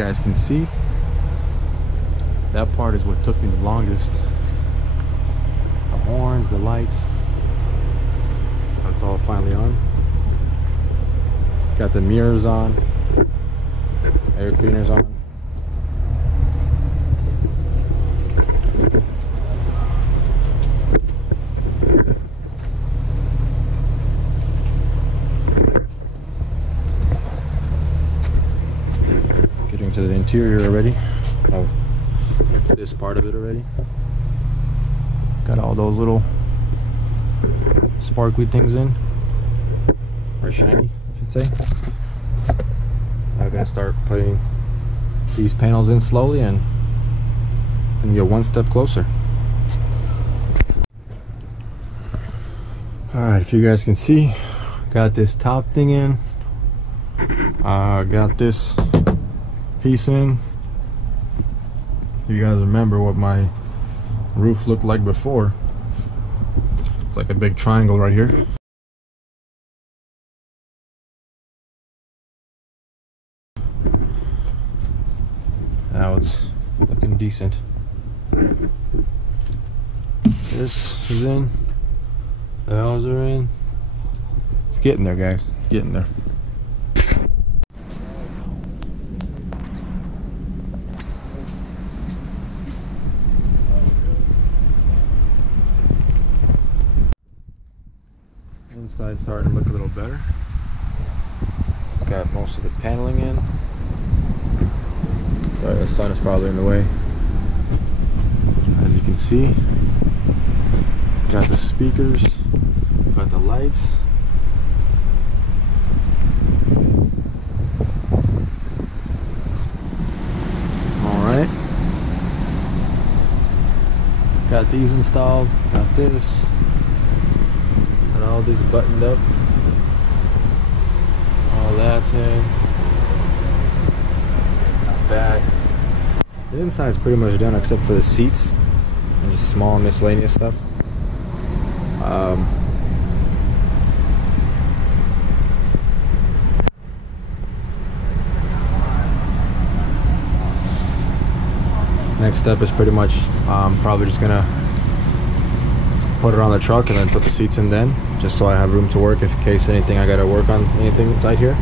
guys can see, that part is what took me the longest. The horns, the lights, that's all finally on. Got the mirrors on, air cleaners on. Getting to the interior already. Oh, this part of it already. Got all those little sparkly things in, or shiny, I should say. I'm gonna start putting these panels in slowly and get one step closer. Alright, if you guys can see, got this top thing in. Got this piece in. You guys remember what my roof looked like before? It's like a big triangle right here. Now it's looking decent. This is in. Those are in. It's getting there, guys. Getting there. Inside's starting to look a little better. Got most of the paneling in. Sorry, the sun is probably in the way. As you can see, got the speakers, got the lights. Alright. Got these installed, got this. Got all these buttoned up. All that's in. That. The inside's pretty much done except for the seats and just small miscellaneous stuff. Next step is pretty much probably just gonna put it on the truck and then put the seats in then, just so I have room to work if in case anything I gotta work on anything inside here.